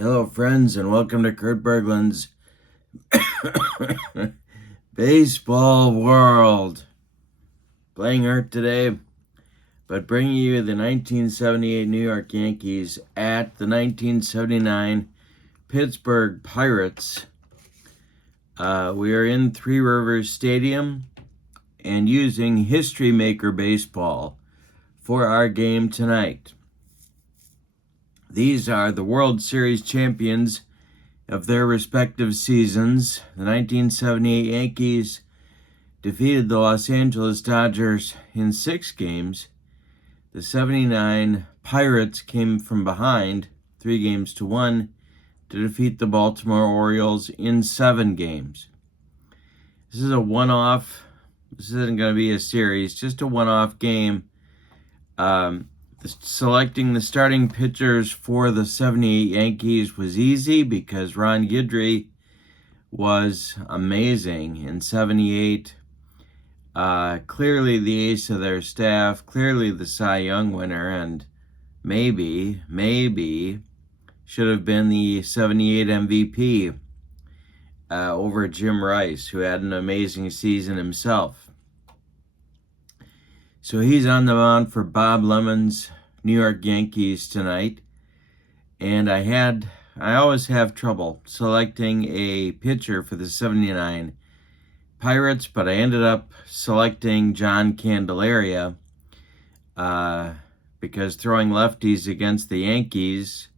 Hello, friends, and welcome to Kurt Berglund's Baseball World. Playing hurt today, but bringing you the 1978 New York Yankees at the 1979 Pittsburgh Pirates. We are in Three Rivers Stadium and using History Maker Baseball for our game tonight. These are the World Series champions of their respective seasons. The 1978 Yankees defeated the Los Angeles Dodgers in 6 games. The 79 Pirates came from behind 3-1 to defeat the Baltimore Orioles in 7 games. This is a one-off. This isn't going to be a series, just a one-off game. Selecting the starting pitchers for the 78 Yankees was easy because Ron Guidry was amazing in 78. Clearly the ace of their staff, clearly the Cy Young winner, and maybe should have been the 78 MVP over Jim Rice, who had an amazing season himself. So he's on the mound for Bob Lemon's New York Yankees tonight. And I always have trouble selecting a pitcher for the 79 Pirates, but I ended up selecting John Candelaria because throwing lefties against the Yankees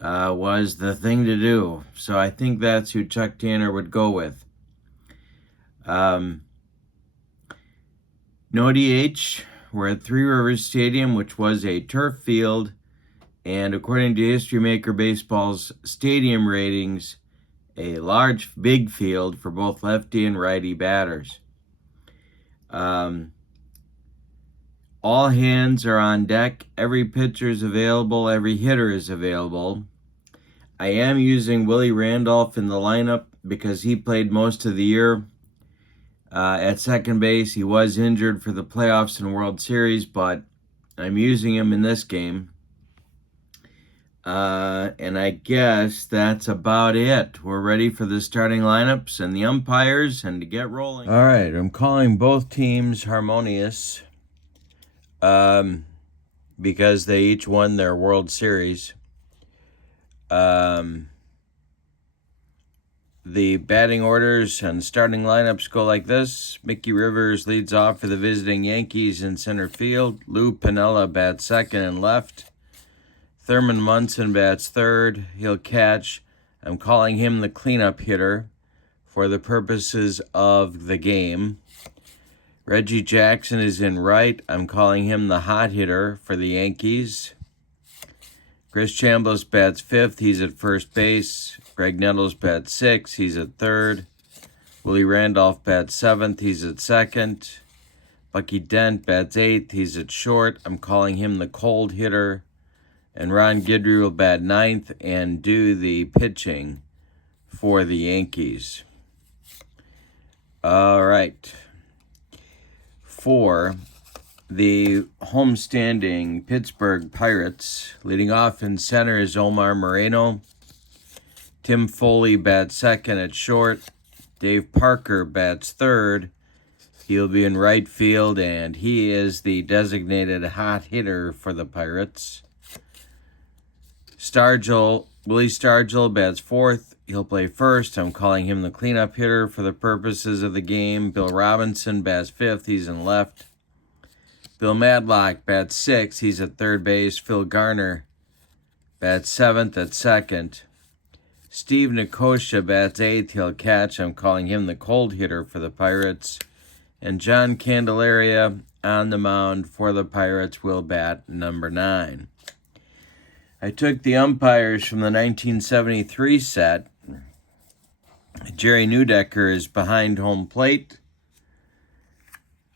was the thing to do. So I think that's who Chuck Tanner would go with. No DH. We're at Three Rivers Stadium, which was a turf field, and according to History Maker Baseball's stadium ratings, a large, big field for both lefty and righty batters. All hands are on deck. Every pitcher is available. Every hitter is available. I am using Willie Randolph in the lineup because he played most of the year at second base. He was injured for the playoffs and World Series, but I'm using him in this game. And I guess that's about it. We're ready for the starting lineups and the umpires and to get rolling. All right, I'm calling both teams harmonious because they each won their World Series. The batting orders and starting lineups go like this. Mickey Rivers leads off for the visiting Yankees in center field. Lou Piniella bats second and left. Thurman Munson bats third. He'll catch. I'm calling him the cleanup hitter for the purposes of the game. Reggie Jackson is in right. I'm calling him the hot hitter for the Yankees. Chris Chambliss bats fifth. He's at first base. Greg Nettles bats sixth. He's at third. Willie Randolph bats seventh. He's at second. Bucky Dent bats eighth. He's at short. I'm calling him the cold hitter. And Ron Guidry will bat ninth and do the pitching for the Yankees. All right. For the homestanding Pittsburgh Pirates, leading off in center is Omar Moreno. Tim Foley bats second at short. Dave Parker bats third. He'll be in right field, and he is the designated hot hitter for the Pirates. Willie Stargell bats fourth. He'll play first. I'm calling him the cleanup hitter for the purposes of the game. Bill Robinson bats fifth. He's in left. Bill Madlock bats sixth. He's at third base. Phil Garner bats seventh at second. Steve Nicosia bats eighth. He'll catch. I'm calling him the cold hitter for the Pirates. And John Candelaria on the mound for the Pirates will bat number 9. I took the umpires from the 1973 set. Jerry Neudecker is behind home plate.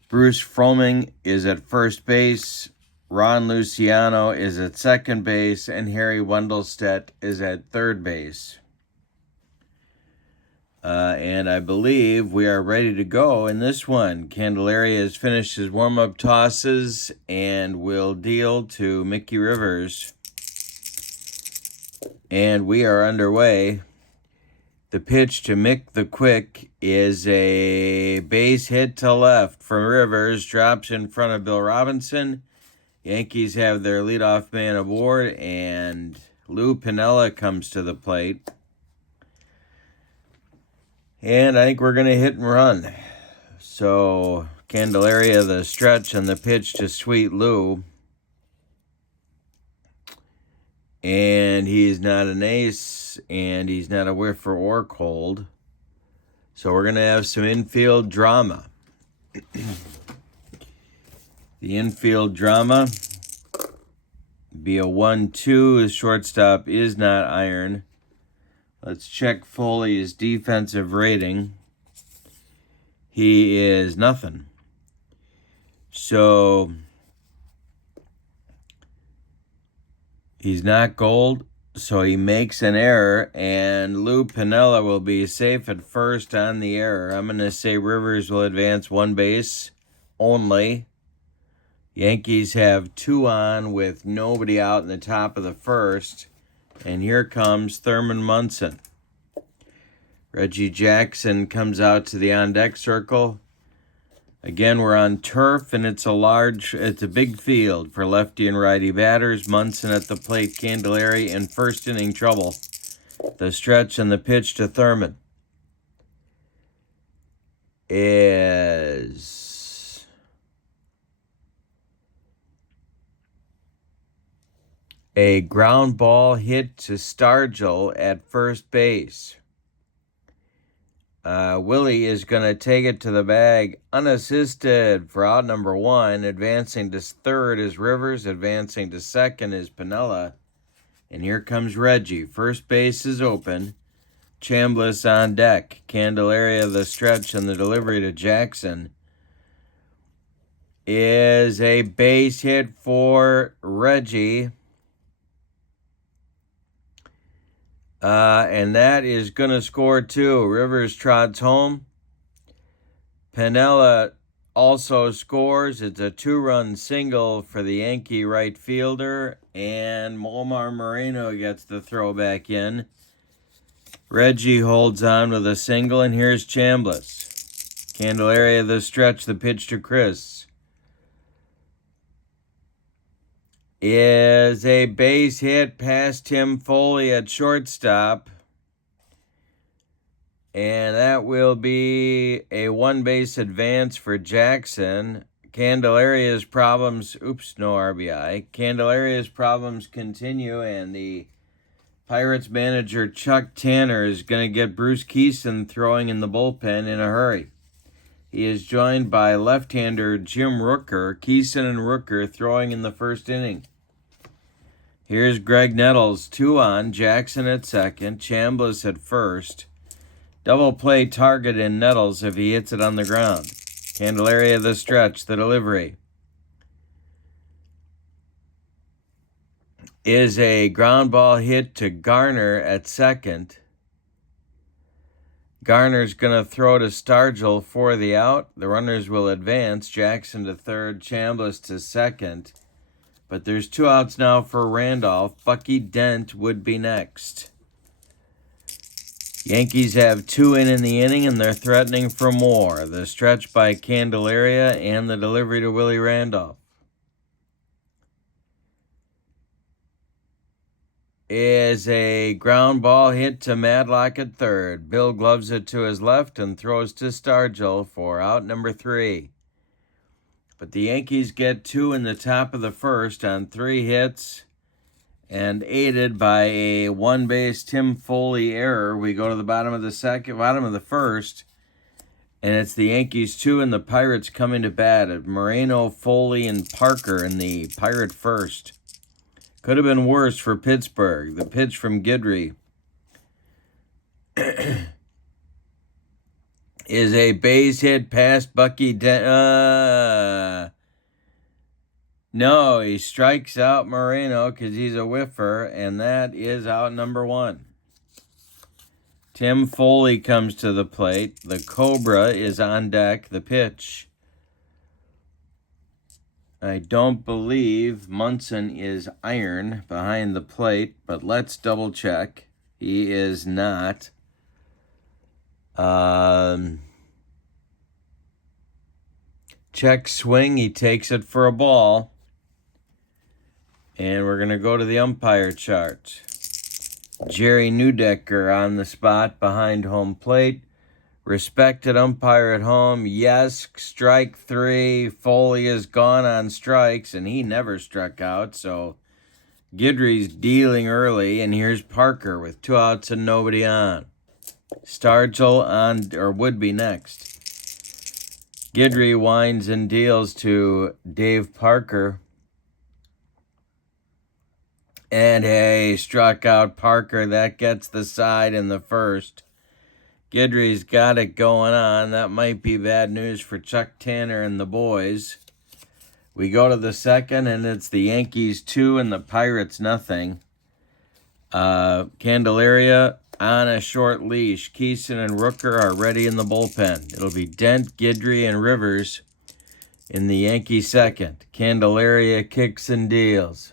Bruce Fromming is at first base. Ron Luciano is at second base. And Harry Wendelstedt is at third base. And I believe we are ready to go in this one. Candelaria has finished his warm-up tosses and will deal to Mickey Rivers. And we are underway. The pitch to Mick the Quick is a base hit to left from Rivers. Drops in front of Bill Robinson. Yankees have their leadoff man aboard, and Lou Piniella comes to the plate. And I think we're going to hit and run. So, Candelaria, the stretch, and the pitch to Sweet Lou. And he's not an ace, and he's not a whiffer or cold. So we're going to have some infield drama. The infield drama be a 1-2. His shortstop is not iron. Let's check Foley's defensive rating. He is nothing. So he's not gold, so he makes an error, and Lou Piniella will be safe at first on the error. I'm going to say Rivers will advance one base only. Yankees have 2 on with nobody out in the top of the first, and here comes Thurman Munson. Reggie Jackson comes out to the on-deck circle. Again, we're on turf, and it's a big field for lefty and righty batters. Munson at the plate, Candelaria in first inning trouble. The stretch and the pitch to Thurman is a ground ball hit to Stargell at first base. Willie is going to take it to the bag unassisted for out number 1. Advancing to third is Rivers. Advancing to second is Piniella. And here comes Reggie. First base is open. Chambliss on deck. Candelaria, the stretch, and the delivery to Jackson is a base hit for Reggie. And that is going to score 2. Rivers trots home. Piniella also scores. It's a 2-run single for the Yankee right fielder. And Omar Moreno gets the throw back in. Reggie holds on with a single, and here's Chambliss. Candelaria, the stretch, the pitch to Chris is a base hit past Tim Foley at shortstop. And that will be a 1-base advance for Jackson. Candelaria's problems, no RBI. Candelaria's problems continue, and the Pirates manager Chuck Tanner is going to get Bruce Keeson throwing in the bullpen in a hurry. He is joined by left-hander Jim Rooker. Keeson and Rooker throwing in the first inning. Here's Greg Nettles, 2 on. Jackson at second. Chambliss at first. Double play target in Nettles if he hits it on the ground. Candelaria the stretch, the delivery is a ground ball hit to Garner at second. Garner's going to throw to Stargell for the out. The runners will advance. Jackson to third, Chambliss to second. But there's 2 outs now for Randolph. Bucky Dent would be next. Yankees have 2 in the inning, and they're threatening for more. The stretch by Candelaria and the delivery to Willie Randolph is a ground ball hit to Madlock at third. Bill gloves it to his left and throws to Stargell for out number 3. But the Yankees get 2 in the top of the first on 3 hits, and aided by a 1-base Tim Foley error. We go to the bottom of the first, and it's the Yankees 2 and the Pirates coming to bat at Moreno, Foley, and Parker in the Pirate first. Could have been worse for Pittsburgh. The pitch from Guidry is a base hit past Bucky Dent. No, he strikes out Moreno because he's a whiffer, and that is out number 1. Tim Foley comes to the plate. The Cobra is on deck. The pitch I don't believe Munson is iron behind the plate, but let's double check. He is not. Check swing. He takes it for a ball. And we're going to go to the umpire chart. Jerry Neudecker on the spot behind home plate. Respected umpire at home. Yes, strike 3. Foley is gone on strikes, and he never struck out. So Guidry's dealing early, and here's Parker with 2 outs and nobody on. Stargell on, or would be next. Guidry winds and deals to Dave Parker. And hey, struck out Parker. That gets the side in the first. Guidry's got it going on. That might be bad news for Chuck Tanner and the boys. We go to the second, and it's the Yankees 2 and the Pirates nothing. Candelaria on a short leash. Keeson and Rooker are ready in the bullpen. It'll be Dent, Guidry, and Rivers in the Yankee second. Candelaria kicks and deals.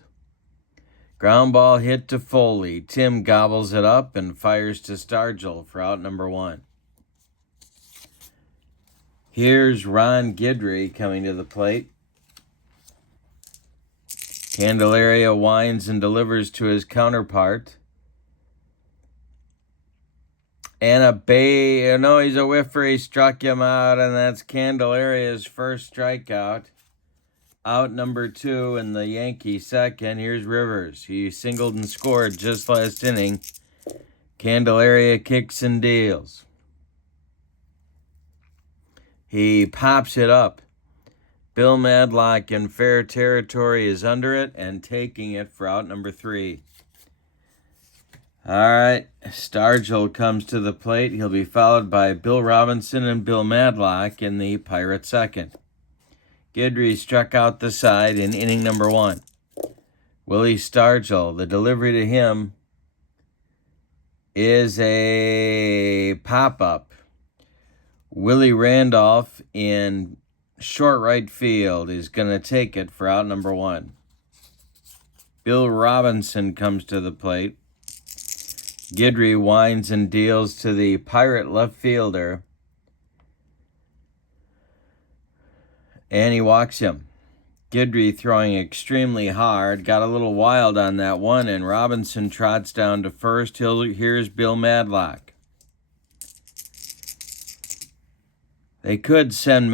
Ground ball hit to Foley. Tim gobbles it up and fires to Stargell for out number 1. Here's Ron Guidry coming to the plate. Candelaria winds and delivers to his counterpart. And he's a whiffer. He struck him out, and that's Candelaria's first strikeout. Out number 2 in the Yankee second. Here's Rivers. He singled and scored just last inning. Candelaria kicks and deals. He pops it up. Bill Madlock in fair territory is under it and taking it for out number 3. All right, Stargell comes to the plate. He'll be followed by Bill Robinson and Bill Madlock in the Pirate second. Guidry struck out the side in inning number 1. Willie Stargell, the delivery to him is a pop-up. Willie Randolph in short right field is going to take it for out number 1. Bill Robinson comes to the plate. Guidry winds and deals to the Pirate left fielder. And he walks him. Guidry throwing extremely hard. Got a little wild on that one, and Robinson trots down to first. Here's Bill Madlock. They could send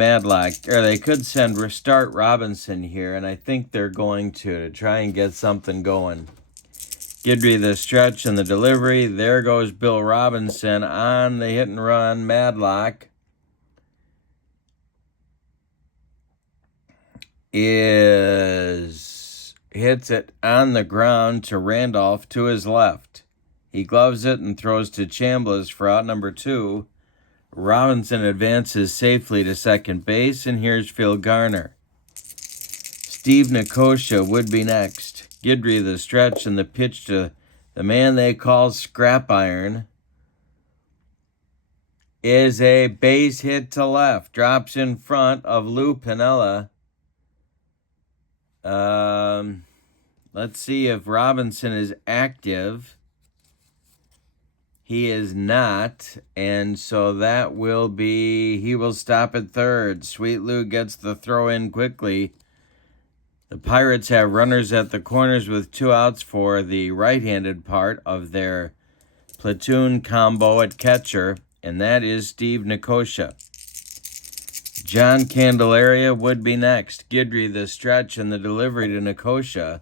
restart Robinson here, and I think they're going to try and get something going. Guidry the stretch and the delivery. There goes Bill Robinson on the hit and run. Madlock hits it on the ground to Randolph to his left. He gloves it and throws to Chambliss for out number 2. Robinson advances safely to second base, and here's Phil Garner. Steve Nicosia would be next. Guidry the stretch and the pitch to the man they call Scrap Iron is a base hit to left. Drops in front of Lou Piniella. Let's see if Robinson is active. He is not, and so that will be, he will stop at third. Sweet Lou gets the throw in quickly. The Pirates have runners at the corners with 2 outs for the right-handed part of their platoon combo at catcher, and that is Steve Nicosia. John Candelaria would be next. Guidry the stretch and the delivery to Nicosia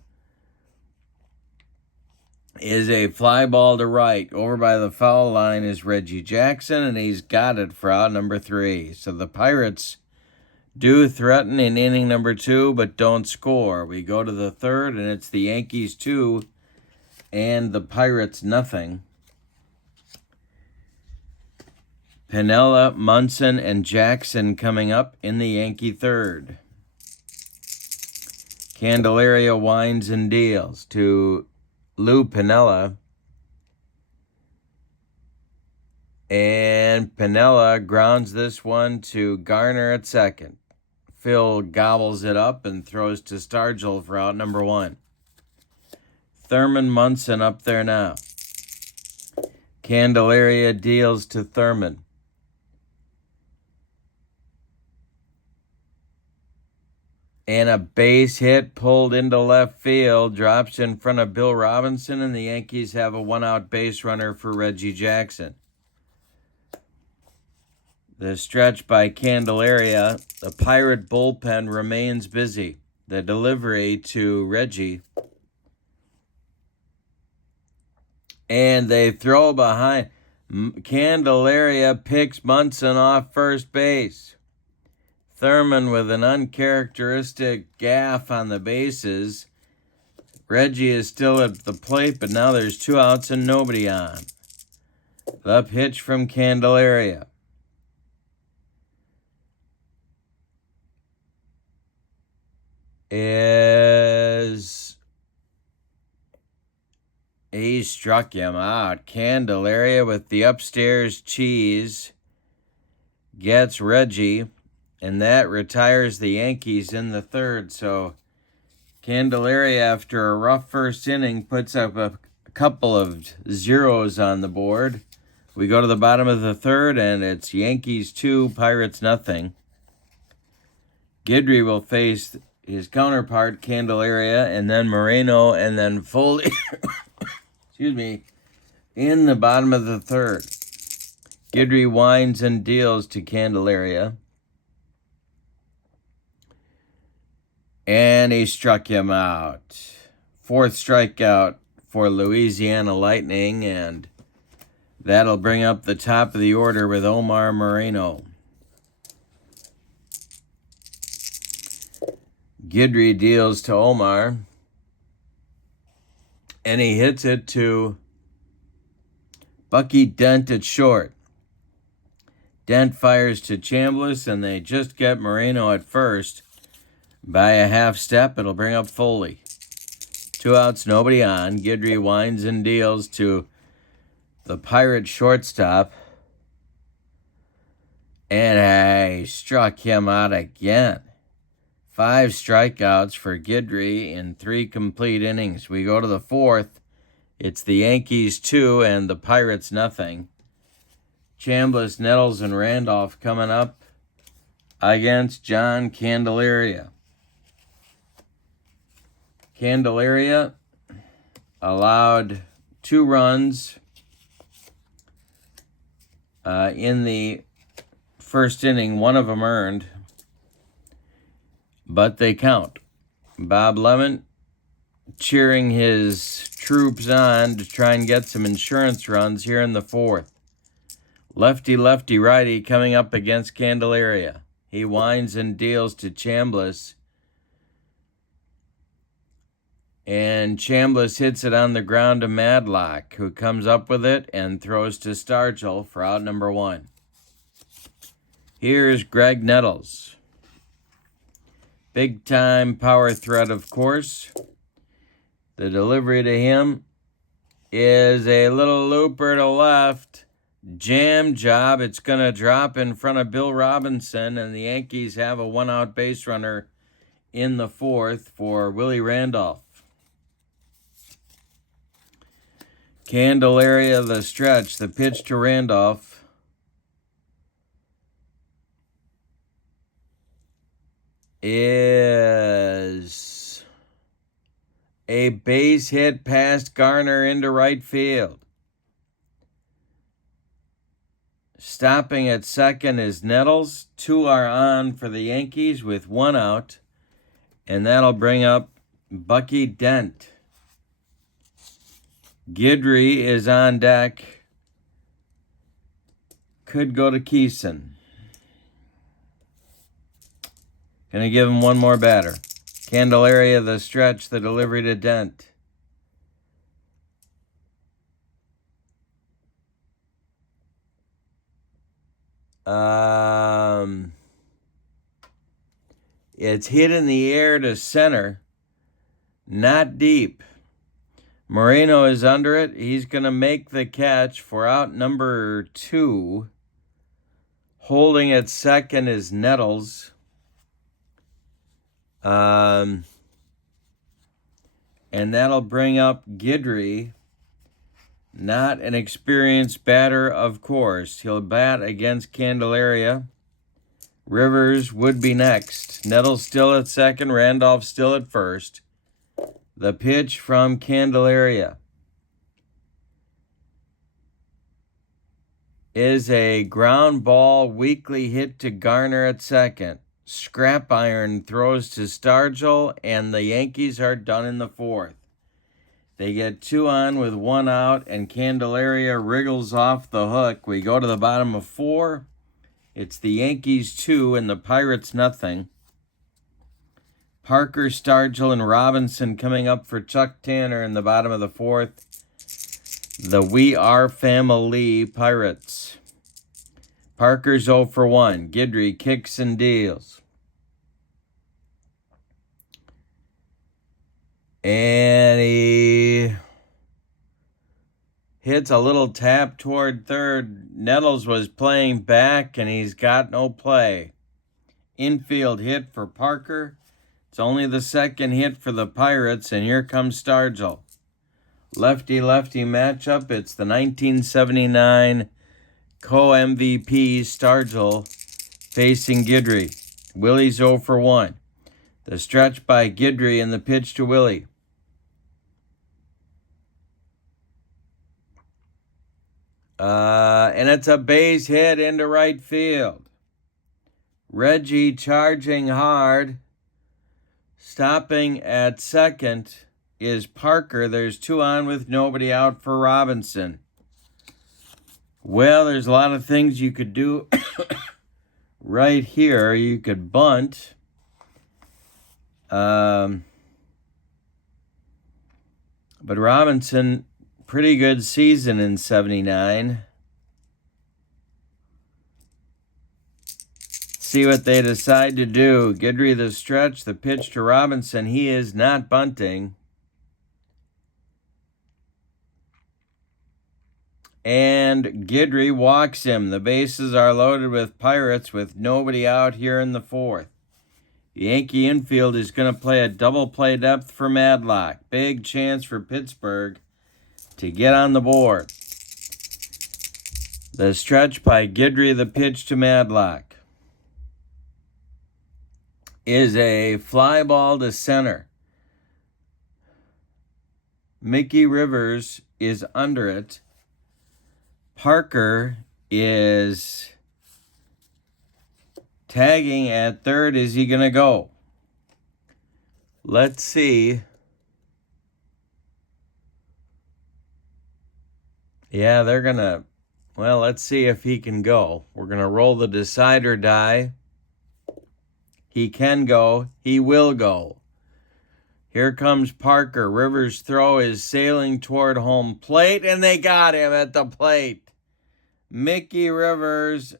is a fly ball to right. Over by the foul line is Reggie Jackson, and he's got it for out number 3. So the Pirates do threaten in inning number 2, but don't score. We go to the third, and it's the Yankees 2 and the Pirates nothing. Piniella, Munson, and Jackson coming up in the Yankee third. Candelaria winds and deals to Lou Piniella. And Piniella grounds this one to Garner at second. Phil gobbles it up and throws to Stargell for out number 1. Thurman Munson up there now. Candelaria deals to Thurman. And a base hit pulled into left field, drops in front of Bill Robinson, and the Yankees have a 1-out base runner for Reggie Jackson. The stretch by Candelaria, the Pirate bullpen remains busy. The delivery to Reggie. And they throw behind. Candelaria picks Munson off first base. Thurman with an uncharacteristic gaff on the bases. Reggie is still at the plate, but now there's 2 outs and nobody on. The pitch from Candelaria. He struck him out. Candelaria with the upstairs cheese gets Reggie, and that retires the Yankees in the 3rd. So Candelaria, after a rough first inning, puts up a couple of zeros on the board. We go to the bottom of the 3rd, and it's Yankees 2, Pirates nothing. Guidry will face his counterpart, Candelaria, and then Moreno, and then Foley, in the bottom of the 3rd. Guidry winds and deals to Candelaria. And he struck him out. 4th strikeout for Louisiana Lightning, and that'll bring up the top of the order with Omar Moreno. Guidry deals to Omar, and he hits it to Bucky Dent at short. Dent fires to Chambliss, and they just get Moreno at first by a half step. It'll bring up Foley. 2 outs, nobody on. Guidry winds and deals to the Pirate shortstop, and he struck him out again. 5 strikeouts for Guidry in 3 complete innings. We go to the 4th. It's the Yankees 2 and the Pirates nothing. Chambliss, Nettles, and Randolph coming up against John Candelaria. Candelaria allowed 2 runs in the first inning. 1 of them earned, but they count. Bob Lemon cheering his troops on to try and get some insurance runs here in the 4th. Lefty, lefty, righty coming up against Candelaria. He winds and deals to Chambliss, and Chambliss hits it on the ground to Madlock, who comes up with it and throws to Stargell for out number 1. Here's Greg Nettles. Big-time power threat, of course. The delivery to him is a little looper to left. Jam job. It's going to drop in front of Bill Robinson, and the Yankees have a 1-out base runner in the 4th for Willie Randolph. Candelaria, the stretch. The pitch to Randolph. Is a base hit past Garner into right field. Stopping at second is Nettles. 2 are on for the Yankees with 1 out, and that'll bring up Bucky Dent. Guidry is on deck. Could go to Keeson. Gonna give him 1 more batter. Candelaria, the stretch, the delivery to Dent. It's hit in the air to center. Not deep. Moreno is under it. He's going to make the catch for out number 2. Holding at second is Nettles. And that'll bring up Guidry. Not an experienced batter, of course. He'll bat against Candelaria. Rivers would be next. Nettles still at second. Randolph still at first. The pitch from Candelaria is a ground ball weakly hit to Garner at second. Scrap iron throws to Stargell, and the Yankees are done in the fourth. They get 2 on with 1 out, and Candelaria wriggles off the hook. We go to the bottom of 4. It's the Yankees 2 and the Pirates nothing. Parker, Stargell, and Robinson coming up for Chuck Tanner in the bottom of the 4th. The We Are Family Pirates. Parker's 0 for 1. Guidry kicks and deals. And he hits a little tap toward third. Nettles was playing back, and he's got no play. Infield hit for Parker. It's only the second hit for the Pirates, and here comes Stargell. Lefty-lefty matchup. It's the 1979 co-MVP Stargell facing Guidry. Willie's 0 for 1. The stretch by Guidry and the pitch to Willie. And it's a base hit into right field. Reggie charging hard. Stopping at second is Parker. There's 2 on with nobody out for Robinson. Well, there's a lot of things you could do right here. You could bunt. But Robinson, pretty good season in 79. See what they decide to do. Guidry the stretch, the pitch to Robinson. He is not bunting. And Guidry walks him. The bases are loaded with Pirates with nobody out here in the 4th. The Yankee infield is going to play a double play depth for Madlock. Big chance for Pittsburgh to get on the board. The stretch by Guidry, the pitch to Madlock, is a fly ball to center. Mickey Rivers is under it. Parker is tagging at third. Is he going to go? Let's see. Yeah, they're going to... Well, let's see if he can go. We're going to roll the decider die. He can go. He will go. Here comes Parker. Rivers' throw is sailing toward home plate, and they got him at the plate. Mickey Rivers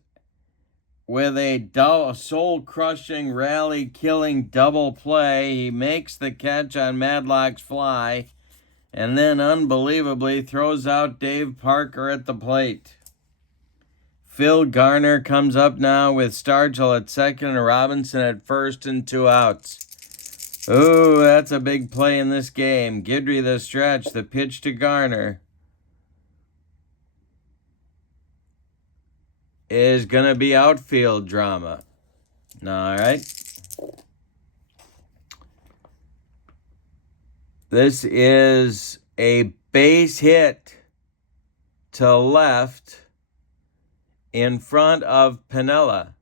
with a soul-crushing, rally-killing double play. He makes the catch on Madlock's fly, and then unbelievably throws out Dave Parker at the plate. Phil Garner comes up now with Stargell at second and Robinson at first and 2 outs. Ooh, that's a big play in this game. Guidry the stretch, the pitch to Garner is going to be outfield drama. All right. This is a base hit to left in front of Piniella.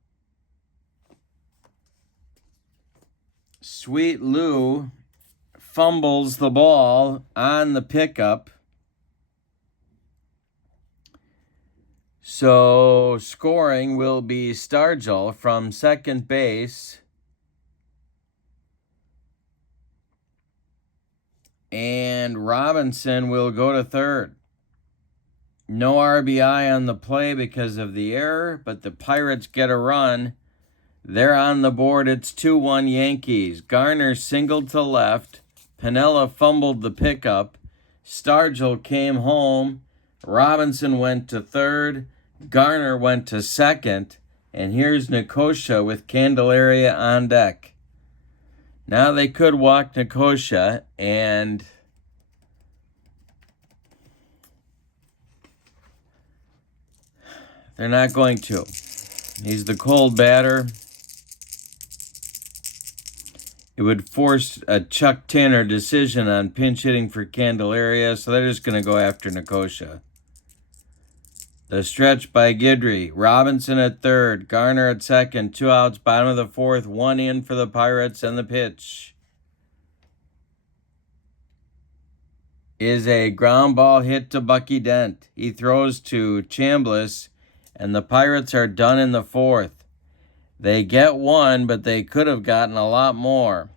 Sweet Lou fumbles the ball on the pickup. So scoring will be Stargell from second base. And Robinson will go to third. No RBI on the play because of the error, but the Pirates get a run. They're on the board. It's 2-1 Yankees. Garner singled to left. Piniella fumbled the pickup. Stargell came home. Robinson went to third. Garner went to second. And here's Nicosia with Candelaria on deck. Now they could walk Nicosia, and they're not going to. He's the cold batter. It would force a Chuck Tanner decision on pinch hitting for Candelaria, so they're just going to go after Nicosia. The stretch by Guidry. Robinson at third. Garner at second. 2 outs, bottom of the fourth. 1 in for the Pirates, and the pitch is a ground ball hit to Bucky Dent. He throws to Chambliss, and the Pirates are done in the fourth. They get 1, but they could have gotten a lot more.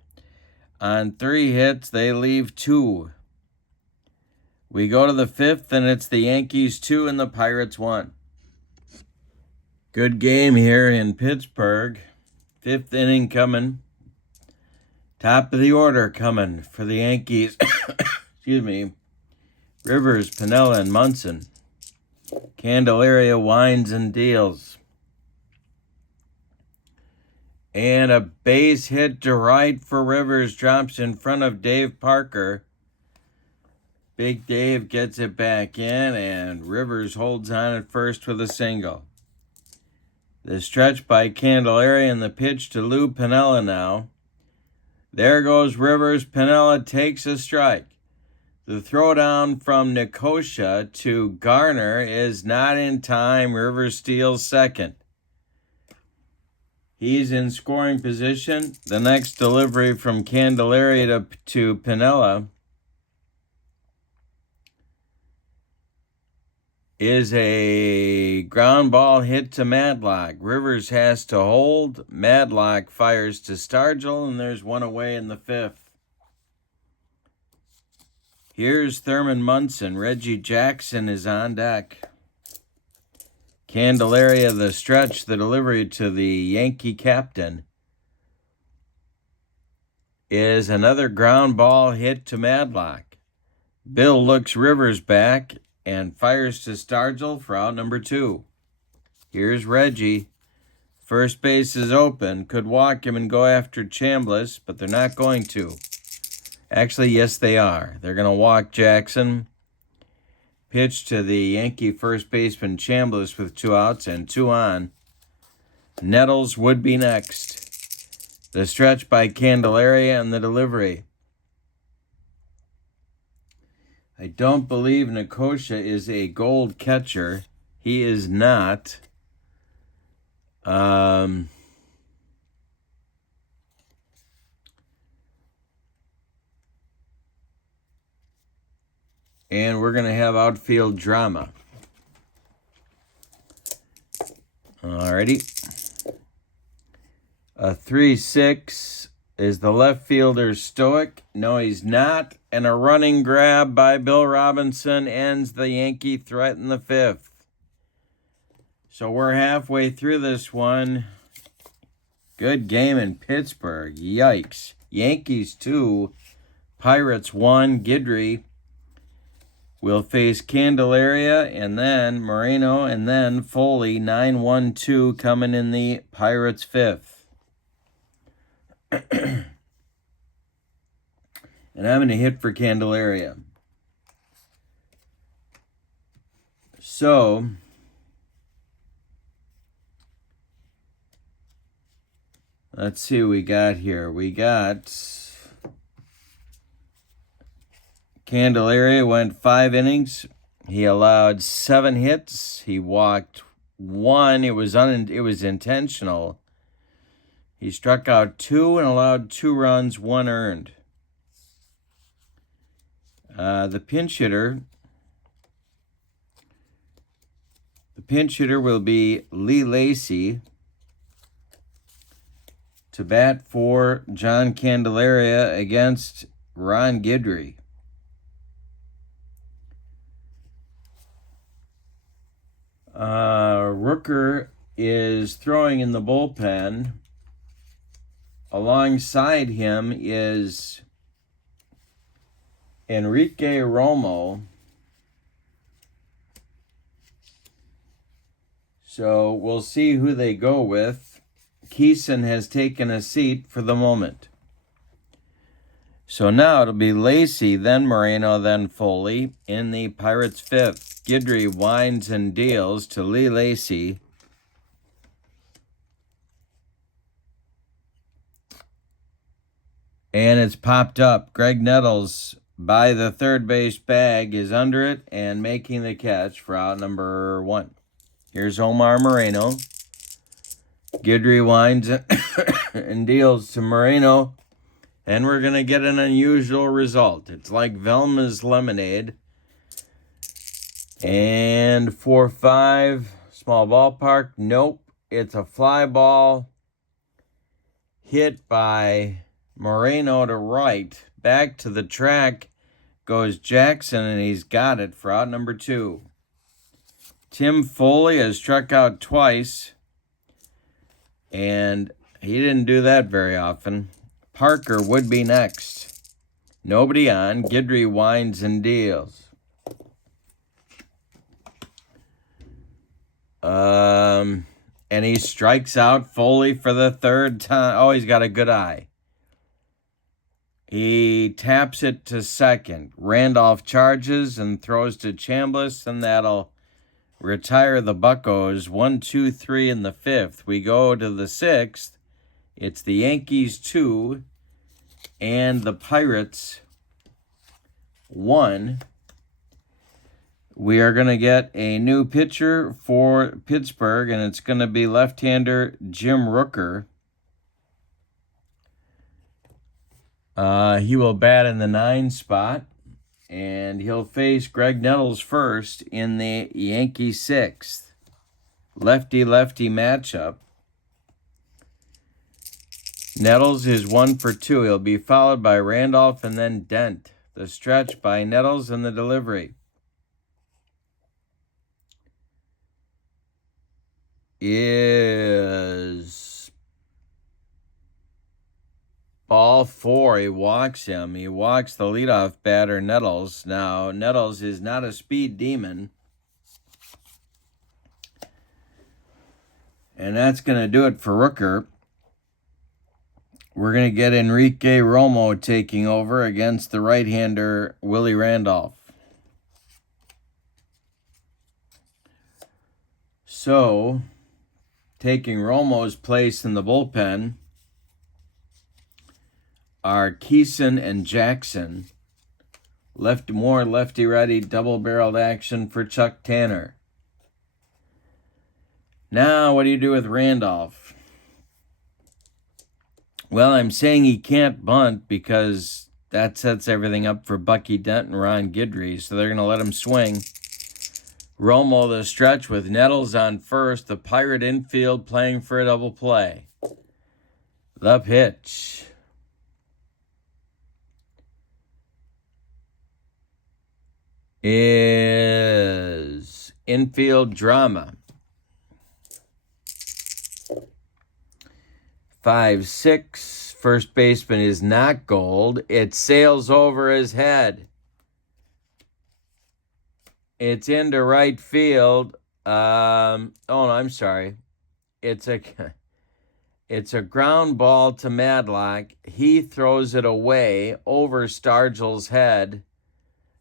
On 3 hits, they leave 2. We go to the 5th, and it's the Yankees 2 and the Pirates 1. Good game here in Pittsburgh. 5th inning coming. Top of the order coming for the Yankees. Excuse me. Rivers, Piniella, and Munson. Candelaria winds and deals. And a base hit to right for Rivers drops in front of Dave Parker. Big Dave gets it back in, and Rivers holds on at first with a single. The stretch by Candelaria and the pitch to Lou Piniella now. There goes Rivers. Piniella takes a strike. The throwdown from Nicosia to Garner is not in time. Rivers steals second. He's in scoring position. The next delivery from Candelaria to Piniella is a ground ball hit to Madlock. Rivers has to hold. Madlock fires to Stargell, and there's 1 away in the 5th. Here's Thurman Munson. Reggie Jackson is on deck. Candelaria, the stretch, the delivery to the Yankee captain is another ground ball hit to Madlock. Bill looks Rivers back and fires to Stargell for out number 2. Here's Reggie. First base is open. Could walk him and go after Chambliss, but they're not going to. Actually, yes, they are. They're going to walk Jackson. Pitch to the Yankee first baseman Chambliss with 2 outs and 2 on. Nettles would be next. The stretch by Candelaria and the delivery. I don't believe Nicosia is a gold catcher. He is not. And we're going to have outfield drama. Alrighty. A 3-6 is the left fielder Stoic. No, he's not. And a running grab by Bill Robinson ends the Yankee threat in the 5th. So we're halfway through this one. Good game in Pittsburgh. Yikes. Yankees 2, Pirates 1. Guidry will face Candelaria, and then Moreno, and then Foley. 9-1-2 coming in the Pirates' 5th. And I'm going to hit for Candelaria. So, let's see what we got here. We got Candelaria went 5 innings. He allowed 7 hits. He walked 1. It was intentional. He struck out 2 and allowed 2 runs, 1 earned. The pinch hitter will be Lee Lacy to bat for John Candelaria against Ron Guidry. Rooker is throwing in the bullpen. Alongside him is Enrique Romo. So we'll see who they go with. Keeson has taken a seat for the moment. So now it'll be Lacey, then Moreno, then Foley. In the Pirates' fifth, Guidry winds and deals to Lee Lacey. And it's popped up. Greg Nettles by the third base bag is under it and making the catch for out number 1. Here's Omar Moreno. Guidry winds and deals to Moreno. And we're going to get an unusual result. It's like Velma's Lemonade. And 4-5, small ballpark. Nope. It's a fly ball hit by Moreno to right. Back to the track goes Jackson, and he's got it for out number 2. Tim Foley has struck out twice, and he didn't do that very often. Parker would be next. Nobody on. Guidry winds and deals. And he strikes out Foley for the third time. Oh, he's got a good eye. He taps it to second. Randolph charges and throws to Chambliss, and that'll retire the Buccos. 1, 2, 3 in the fifth. We go to the sixth. It's the Yankees 2 and the Pirates 1. We are going to get a new pitcher for Pittsburgh, and it's going to be left-hander Jim Rooker. He will bat in the 9 spot, and he'll face Greg Nettles first in the Yankee 6th. Lefty-lefty matchup. Nettles is 1 for 2. He'll be followed by Randolph and then Dent. The stretch by Nettles and the delivery is ball 4. He walks him. He walks the leadoff batter, Nettles. Now, Nettles is not a speed demon. And that's going to do it for Rooker. We're going to get Enrique Romo taking over against the right-hander Willie Randolph. So, taking Romo's place in the bullpen are Keeson and Jackson. More lefty-righty double-barreled action for Chuck Tanner. Now, what do you do with Randolph? Well, I'm saying he can't bunt because that sets everything up for Bucky Dent and Ron Guidry, so they're going to let him swing. Romo the stretch with Nettles on first, the Pirate infield playing for a double play. The pitch is infield drama. 5-6. First baseman is not Gold. It sails over his head. It's into right field. Oh, no, I'm sorry. It's a ground ball to Madlock. He throws it away over Stargell's head.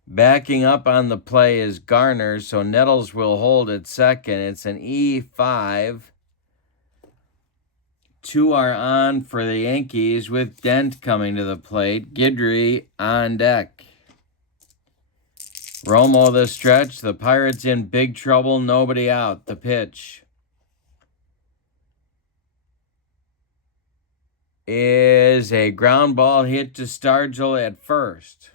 Backing up on the play is Garner, so Nettles will hold at second. It's an E5. 2 are on for the Yankees with Dent coming to the plate. Guidry on deck. Romo the stretch. The Pirates in big trouble. Nobody out. The pitch is a ground ball hit to Stargell at first.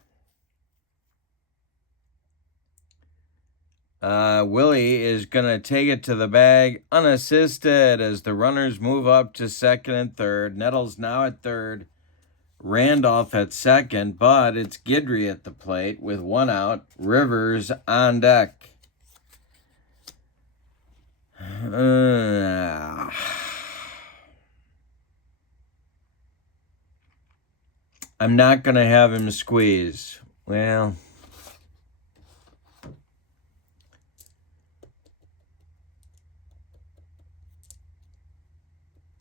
Willie is going to take it to the bag unassisted as the runners move up to second and third. Nettles now at third. Randolph at second, but it's Guidry at the plate with 1 out. Rivers on deck. I'm not going to have him squeeze. Well,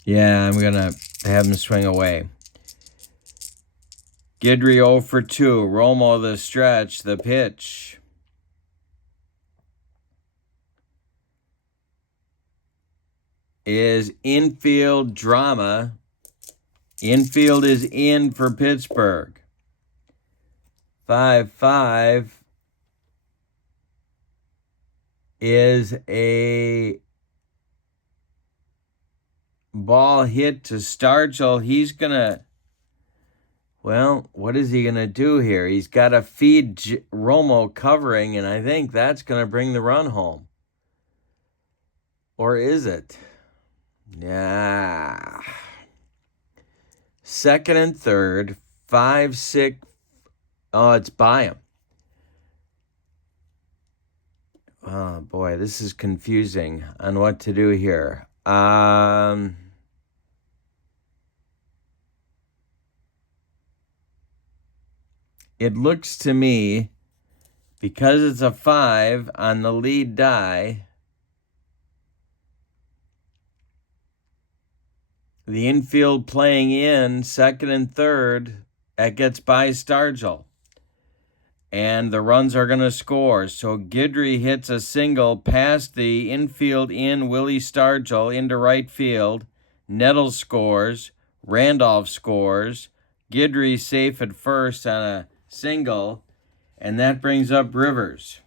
yeah, I'm going to have him swing away. Guidry 0 for 2. Romo the stretch. The pitch. Is infield drama. Infield is in for Pittsburgh. 5-5 is a ball hit to Stargell. He's going to, well, what is he going to do here? He's got to feed Romo covering, and I think that's going to bring the run home. Or is it? Yeah. Second and third, 5-6. Oh, it's by him. Oh, boy, this is confusing on what to do here. It looks to me, because it's a 5 on the lead die, the infield playing in second and third, that gets by Stargell. And the runs are going to score. So Guidry hits a single past the infield in Willie Stargell into right field. Nettles scores. Randolph scores. Guidry safe at first on a single. And that brings up Rivers.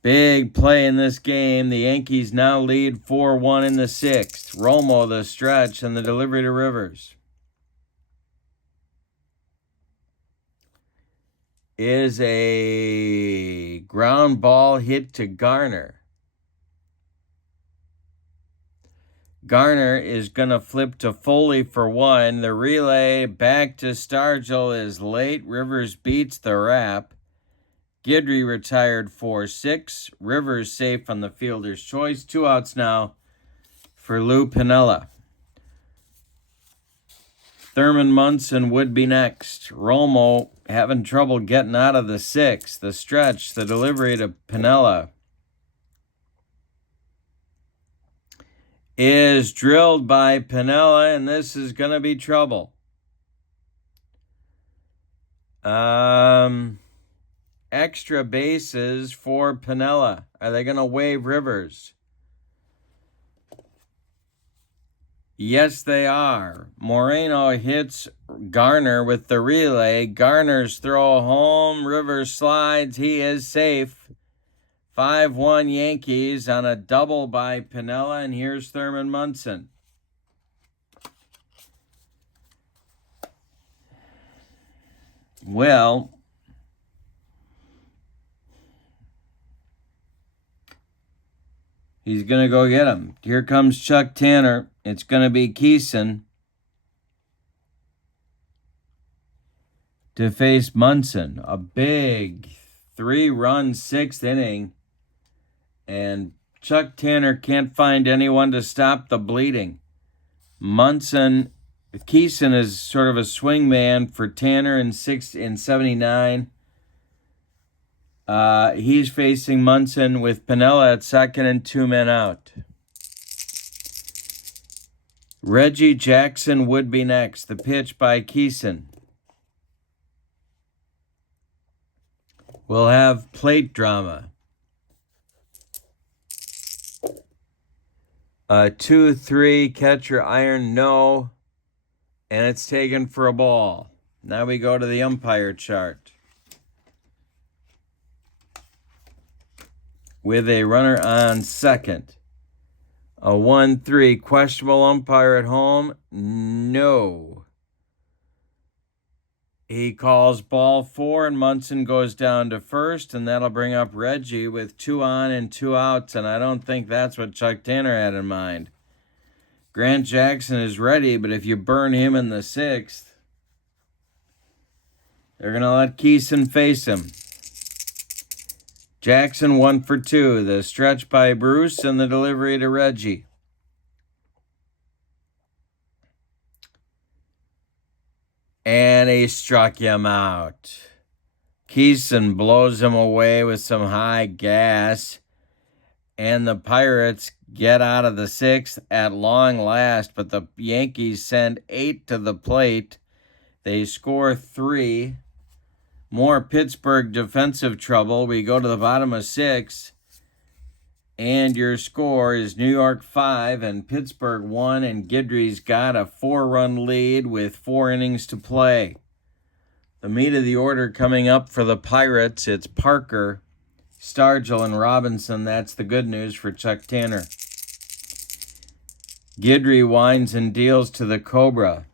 Big play in this game. The Yankees now lead 4-1 in the 6th. Romo the stretch and the delivery to Rivers. Is a ground ball hit to Garner. Garner is going to flip to Foley for 1. The relay back to Stargell is late. Rivers beats the wrap. Guidry retired 4-6. Rivers safe on the fielder's choice. 2 outs now for Lou Piniella. Thurman Munson would be next. Romo having trouble getting out of the 6th. The stretch, the delivery to Piniella is drilled by Piniella, and this is going to be trouble. Extra bases for Piniella. Are they going to waive Rivers? Yes, they are. Moreno hits Garner with the relay. Garner's throw home. Rivers slides. He is safe. 5-1 Yankees on a double by Piniella. And here's Thurman Munson. Well, he's going to go get him. Here comes Chuck Tanner. It's going to be Keeson to face Munson. A big 3-run 6th inning. And Chuck Tanner can't find anyone to stop the bleeding. Keeson is sort of a swing man for Tanner in 79. He's facing Munson with Piniella at second and 2 men out. Reggie Jackson would be next. The pitch by Keeson. We'll have plate drama. 2-3, catcher iron, no. And it's taken for a ball. Now we go to the umpire chart. With a runner on second. A 1-3, questionable umpire at home, no. He calls ball 4, and Munson goes down to first, and that'll bring up Reggie with 2 on and 2 outs, and I don't think that's what Chuck Tanner had in mind. Grant Jackson is ready, but if you burn him in the 6th, they're going to let Keeson face him. Jackson 1 for 2. The stretch by Bruce and the delivery to Reggie. And he struck him out. Keeson blows him away with some high gas. And the Pirates get out of the 6th at long last. But the Yankees send 8 to the plate. They score 3. More Pittsburgh defensive trouble. We go to the bottom of 6. And your score is New York 5 and Pittsburgh 1. And Guidry's got a 4-run lead with 4 innings to play. The meat of the order coming up for the Pirates, it's Parker, Stargell, and Robinson. That's the good news for Chuck Tanner. Guidry winds and deals to the Cobra.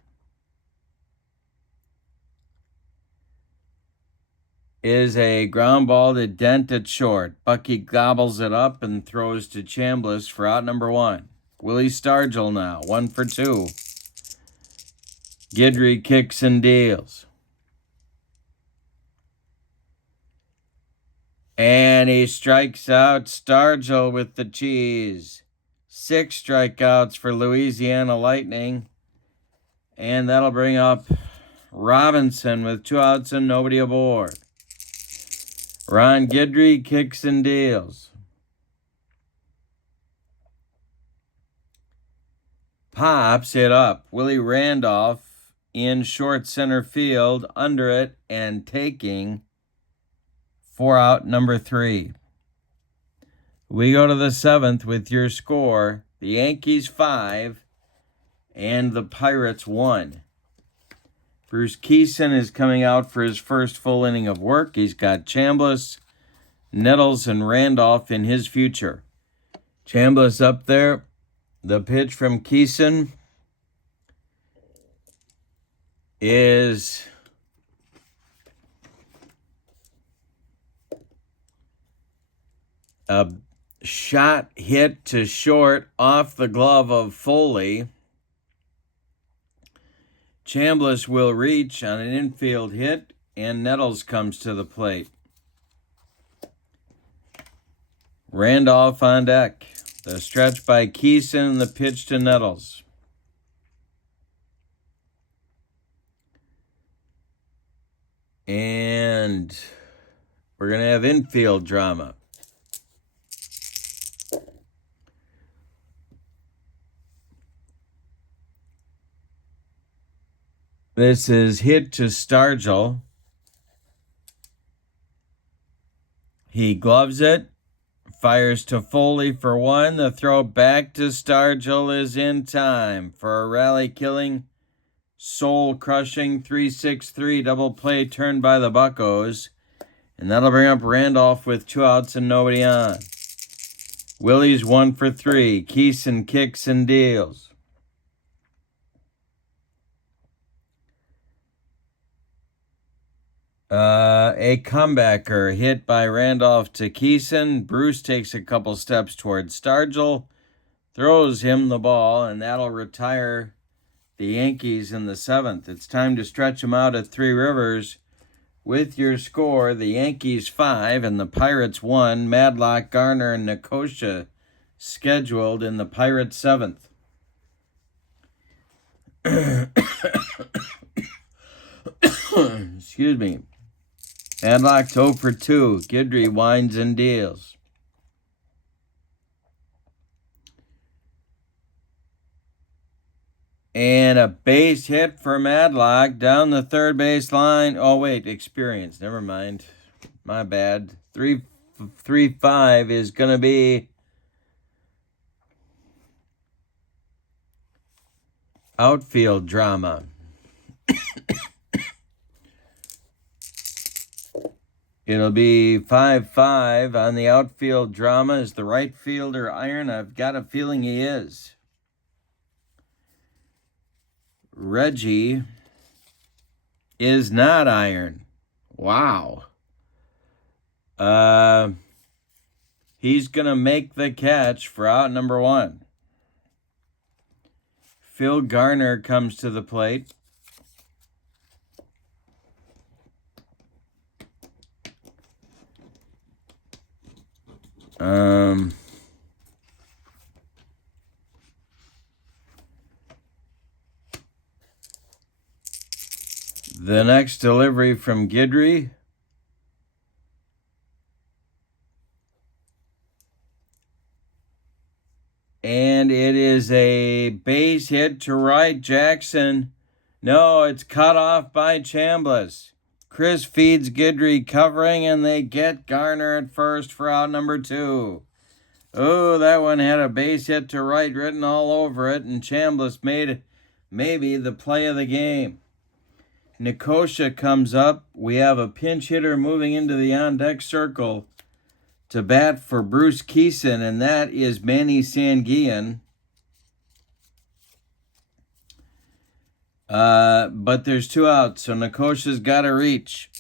Is a ground ball to Dent at short. Bucky gobbles it up and throws to Chambliss for out number 1. Willie Stargell now, 1 for 2. Guidry kicks and deals. And he strikes out Stargell with the cheese. 6 strikeouts for Louisiana Lightning. And that'll bring up Robinson with 2 outs and nobody aboard. Ron Guidry kicks and deals. Pops it up. Willie Randolph in short center field, under it, and taking for out number 3. We go to the 7th with your score. The Yankees 5 and the Pirates 1. Bruce Keeson is coming out for his first full inning of work. He's got Chambliss, Nettles, and Randolph in his future. Chambliss up there. The pitch from Keeson is a shot hit to short off the glove of Foley. Chambliss will reach on an infield hit, and Nettles comes to the plate. Randolph on deck. The stretch by Keeson and the pitch to Nettles. And we're going to have infield drama. This is hit to Stargell. He gloves it, fires to Foley for 1. The throw back to Stargell is in time for a rally-killing, soul-crushing 3-6-3 double play turned by the Buccos. And that'll bring up Randolph with 2 outs and nobody on. Willie's 1 for 3. Keeson kicks and deals. A comebacker hit by Randolph to Keeson. Bruce takes a couple steps towards Stargell, throws him the ball, and that'll retire the Yankees in the 7th. It's time to stretch them out at Three Rivers with your score. The Yankees 5 and the Pirates 1. Madlock, Garner, and Nicosia scheduled in the Pirates 7th. Excuse me. Madlock 0 for 2. Guidry winds and deals. And a base hit for Madlock down the third base line. Oh, wait, experience. Never mind. My bad. 3-5 is going to be outfield drama. It'll be 5-5 on the outfield drama. Is the right fielder iron? I've got a feeling he is. Reggie is not iron. Wow. He's going to make the catch for out number 1. Phil Garner comes to the plate. The next delivery from Guidry. And it is a base hit to right. Jackson No, it's cut off by Chambliss. Chris feeds Guidry covering, and they get Garner at first for out number 2. Oh, that one had a base hit to right written all over it, and Chambliss made maybe the play of the game. Nicosia comes up. We have a pinch hitter moving into the on-deck circle to bat for Bruce Keeson, and that is Manny Sanguillen. But there's 2 outs, so Nicosia's got to reach.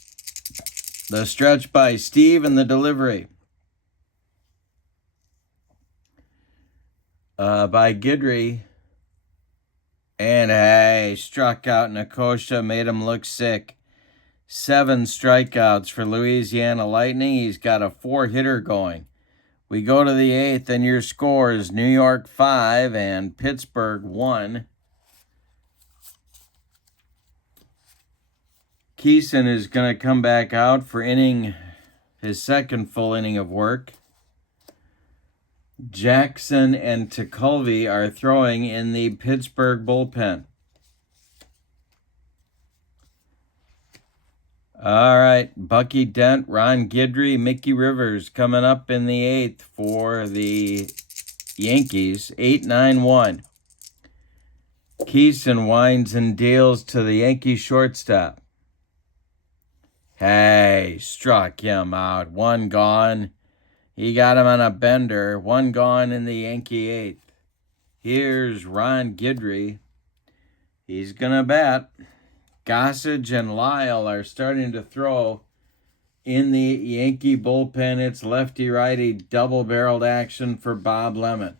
The stretch by Steve and the delivery by Guidry. And hey, struck out Nicosia, made him look sick. 7 strikeouts for Louisiana Lightning. He's got a 4-hitter going. We go to the 8th, and your score is New York 5 and Pittsburgh 1. Keeson is going to come back out for his second full inning of work. Jackson and Tekulve are throwing in the Pittsburgh bullpen. All right, Bucky Dent, Ron Guidry, Mickey Rivers coming up in the 8th for the Yankees, 8-9-1. Keeson winds and deals to the Yankee shortstop. Hey, struck him out. 1 gone. He got him on a bender. 1 gone in the Yankee 8th. Here's Ron Guidry. He's going to bat. Gossage and Lyle are starting to throw in the Yankee bullpen. It's lefty-righty double-barreled action for Bob Lemon,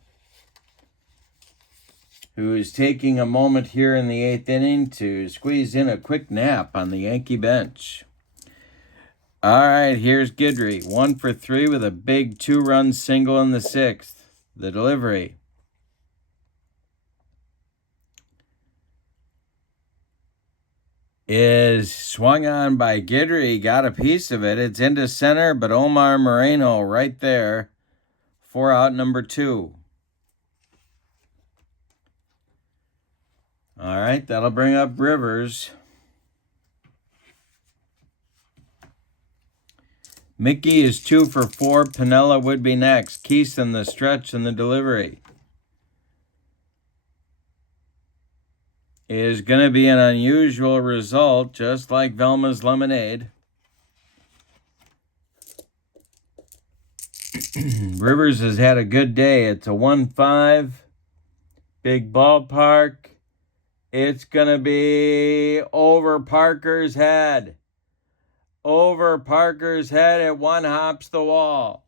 who is taking a moment here in the 8th inning to squeeze in a quick nap on the Yankee bench. All right, here's Guidry. 1 for 3 with a big 2-run single in the 6th. The delivery. Is swung on by Guidry. Got a piece of it. It's into center, but Omar Moreno right there for out number 2. All right, that'll bring up Rivers. Mickey is 2 for 4. Piniella would be next. Keeson, the stretch and the delivery. Is going to be an unusual result, just like Velma's Lemonade. Rivers has had a good day. It's a 1-5. Big ballpark. It's going to be over Parker's head. Over Parker's head, it 1-hops the wall.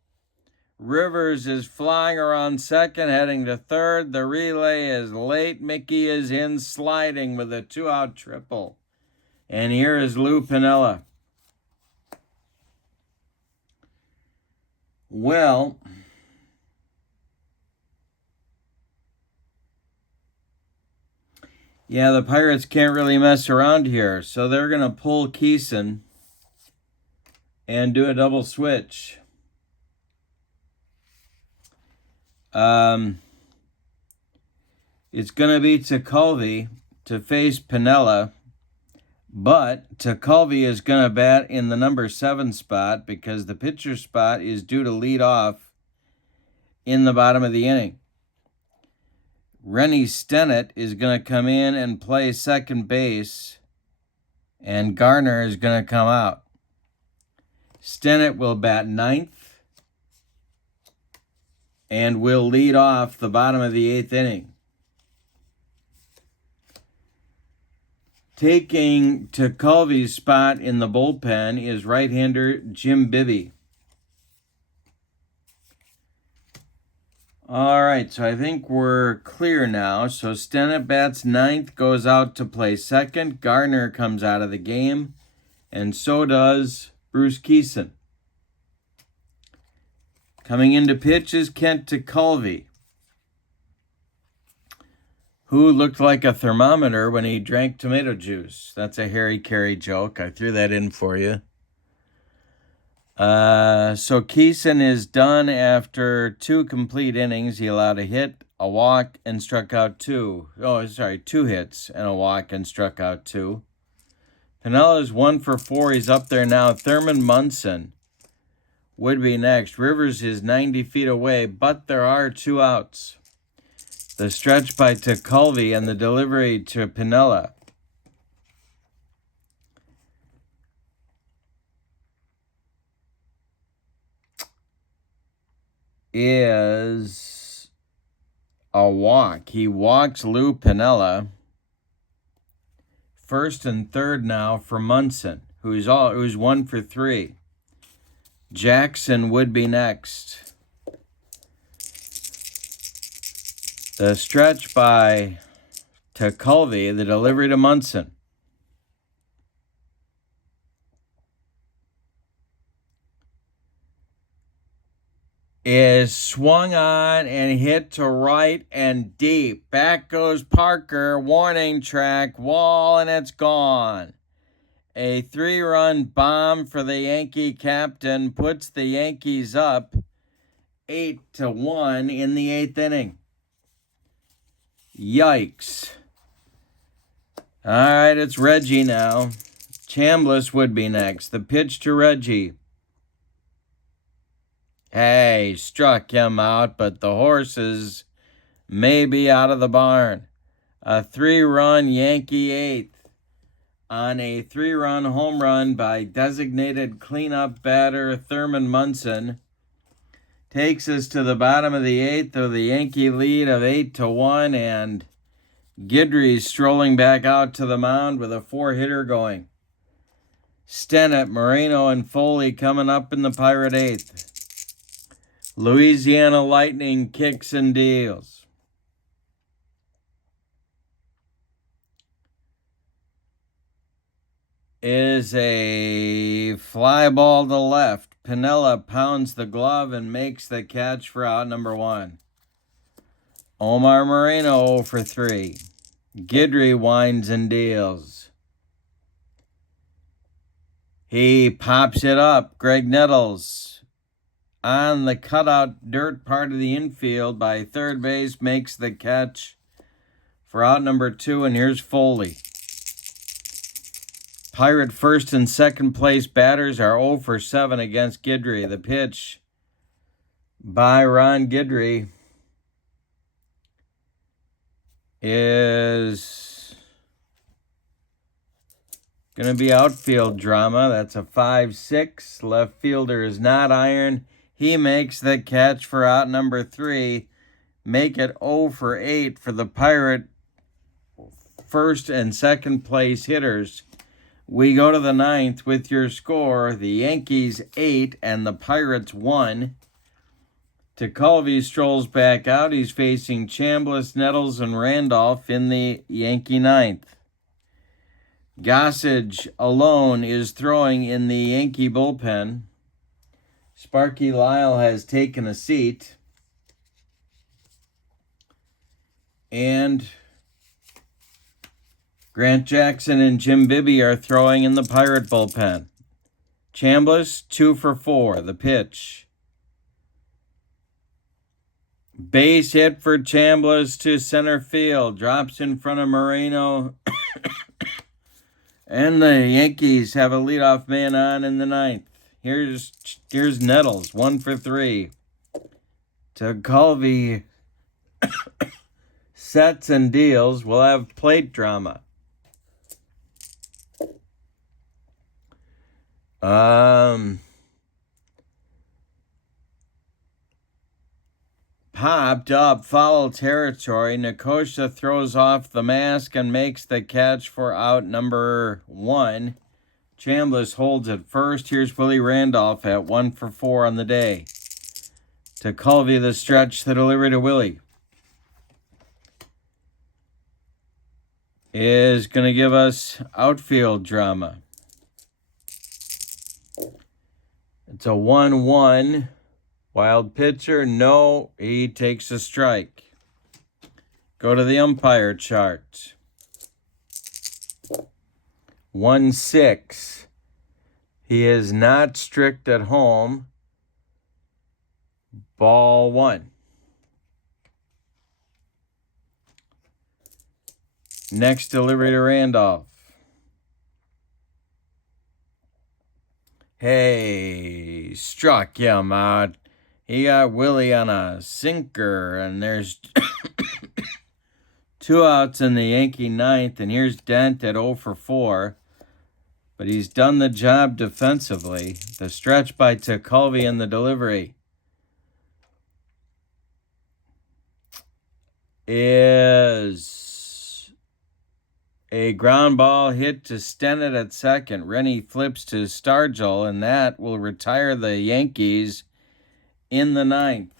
Rivers is flying around second, heading to third. The relay is late. Mickey is in sliding with a 2-out triple. And here is Lou Piniella. Well, yeah, the Pirates can't really mess around here, so they're going to pull Keeson and do a double switch. It's going to be Tekulve to face Piniella, but Tekulve is going to bat in the number 7 spot because the pitcher spot is due to lead off in the bottom of the inning. Rennie Stennett is going to come in and play second base, and Garner is going to come out. Stennett will bat 9th and will lead off the bottom of the 8th inning. Taking Tekulve's spot in the bullpen is right-hander Jim Bibby. All right, so I think we're clear now. So Stennett bats 9th, goes out to play second. Garner comes out of the game, and so does Bruce Keeson. Coming into pitch is Kent Tekulve, who looked like a thermometer when he drank tomato juice. That's a Harry Carey joke. I threw that in for you. So Keeson is done after 2 complete innings. He allowed a hit, a walk, and struck out 2. 2 hits and a walk and struck out 2. Pinella's 1 for 4. He's up there now. Thurman Munson would be next. Rivers is 90 feet away, but there are 2 outs. The stretch by Tekulve and the delivery to Pinella. Is a walk. He walks Lou Pinella. First and third now for Munson, who's 1 for 3. Jackson would be next. The stretch by Tekulve, the delivery to Munson. Is swung on and hit to right and deep. Back goes Parker, warning track, wall, and it's gone. A 3-run bomb for the Yankee captain puts the Yankees up 8-1 in the 8th inning. Yikes. All right, it's Reggie now. Chambliss would be next. The pitch to Reggie. Hey, struck him out, but the horses may be out of the barn. A 3-run Yankee 8th on a 3-run home run by designated cleanup batter Thurman Munson. Takes us to the bottom of the 8th with the Yankee lead of 8-1, and Guidry strolling back out to the mound with a 4-hitter going. Stennett, Moreno, and Foley coming up in the Pirate 8th. Louisiana Lightning kicks and deals. Is a fly ball to left. Pinella pounds the glove and makes the catch for out number 1. Omar Moreno 0 for 3. Guidry winds and deals. He pops it up. Greg Nettles on the cutout dirt part of the infield by third base makes the catch for out number 2, and here's Foley. Pirate first and second place batters are 0 for 7 against Guidry. The pitch by Ron Guidry is going to be outfield drama. That's a 5-6. Left fielder is not iron. He makes the catch for out number 3. Make it 0 for 8 for the Pirate first and second place hitters. We go to the 9th with your score. The Yankees 8 and the Pirates 1. Tekulve strolls back out. He's facing Chambliss, Nettles, and Randolph in the Yankee 9th. Gossage alone is throwing in the Yankee bullpen. Sparky Lyle has taken a seat. And Grant Jackson and Jim Bibby are throwing in the Pirate bullpen. Chambliss, 2 for 4. The pitch. Base hit for Chambliss to center field. Drops in front of Moreno. And the Yankees have a leadoff man on in the 9th. Here's Nettles, 1 for 3. Tekulve sets and deals. We'll have plate drama. Popped up, foul territory. Nicosia throws off the mask and makes the catch for out number 1. Chambliss holds at first. Here's Willie Randolph at 1 for 4 on the day. Tekulve the stretch, the delivery to Willie. Is going to give us outfield drama. It's a 1-1. Wild pitcher, no, he takes a strike. Go to the umpire chart. 1-6. He is not strict at home. Ball 1. Next delivery to Randolph. Hey, struck him out. He got Willie on a sinker, and there's 2 outs in the Yankee ninth, and here's Dent at 0 for 4. But he's done the job defensively. The stretch by Tekulve in the delivery is a ground ball hit to Stennett at second. Rennie flips to Stargell, and that will retire the Yankees in the ninth.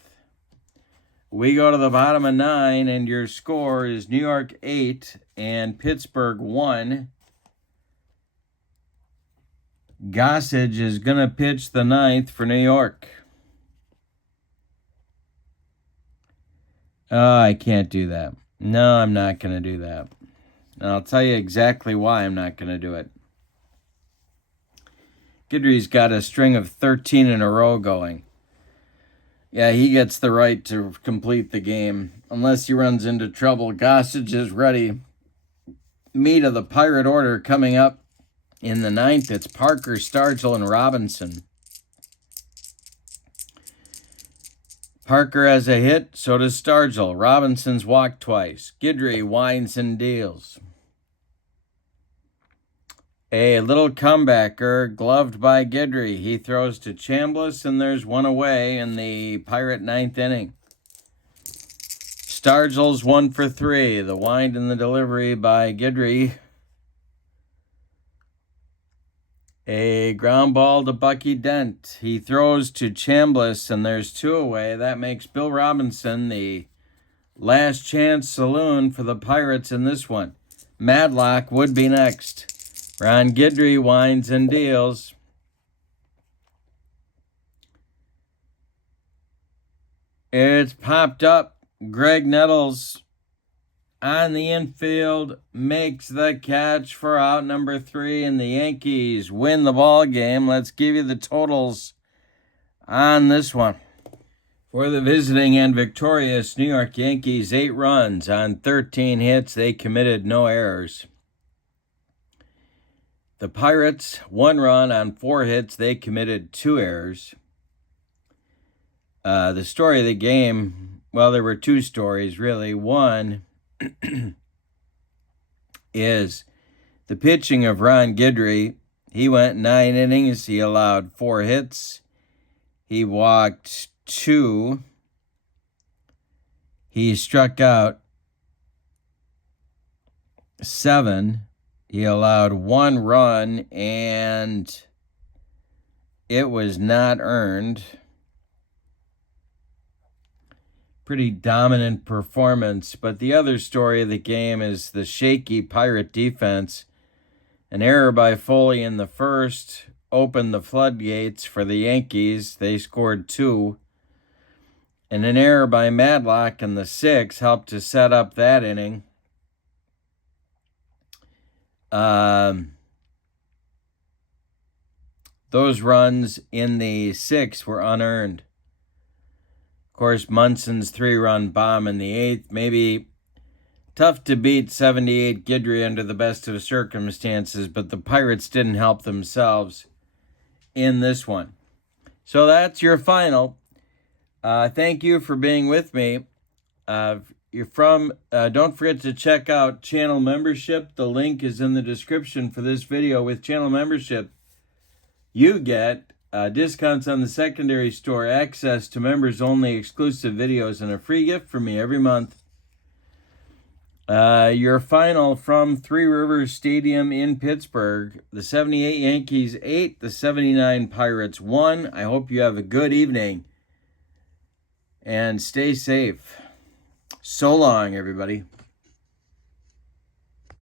We go to the bottom of 9, and your score is New York 8 and Pittsburgh 1. Gossage is going to pitch the ninth for New York. Oh, I can't do that. No, I'm not going to do that. And I'll tell you exactly why I'm not going to do it. Guidry's got a string of 13 in a row going. Yeah, he gets the right to complete the game. Unless he runs into trouble. Gossage is ready. Meat of the Pirate order coming up in the ninth. It's Parker, Stargell, and Robinson. Parker has a hit, so does Stargell. Robinson's walked twice. Guidry winds and deals. A little comebacker, gloved by Guidry. He throws to Chambliss, and there's 1 away in the Pirate ninth inning. Stargell's 1 for 3. The wind and the delivery by Guidry. A ground ball to Bucky Dent. He throws to Chambliss, and there's 2 away. That makes Bill Robinson the last chance saloon for the Pirates in this one. Madlock would be next. Ron Guidry winds and deals. It's popped up. Greg Nettles on the infield makes the catch for out number 3, and the Yankees win the ball game. Let's give you the totals on this one. For the visiting and victorious New York Yankees, 8 runs on 13 hits. They committed no errors. The Pirates, 1 run on 4 hits. They committed 2 errors. The story of the game, well, there were 2 stories, really. One is the pitching of Ron Guidry. He went 9 innings. He allowed 4 hits. He walked 2. He struck out 7. He allowed 1 run, and it was not earned. Pretty dominant performance. But the other story of the game is the shaky Pirate defense. An error by Foley in the first opened the floodgates for the Yankees. They scored 2. And an error by Madlock in the 6th helped to set up that inning. Those runs in the 6th were unearned. Of course, Munson's 3-run bomb in the 8th. Maybe tough to beat 78 Guidry under the best of circumstances, but the Pirates didn't help themselves in this one. So that's your final. Thank you for being with me. Don't forget to check out channel membership. The link is in the description for this video. With channel membership, you get discounts on the secondary store, access to members-only exclusive videos, and a free gift from me every month. Your final from Three Rivers Stadium in Pittsburgh. The 78 Yankees 8, the 79 Pirates 1. I hope you have a good evening. And stay safe. So long, everybody.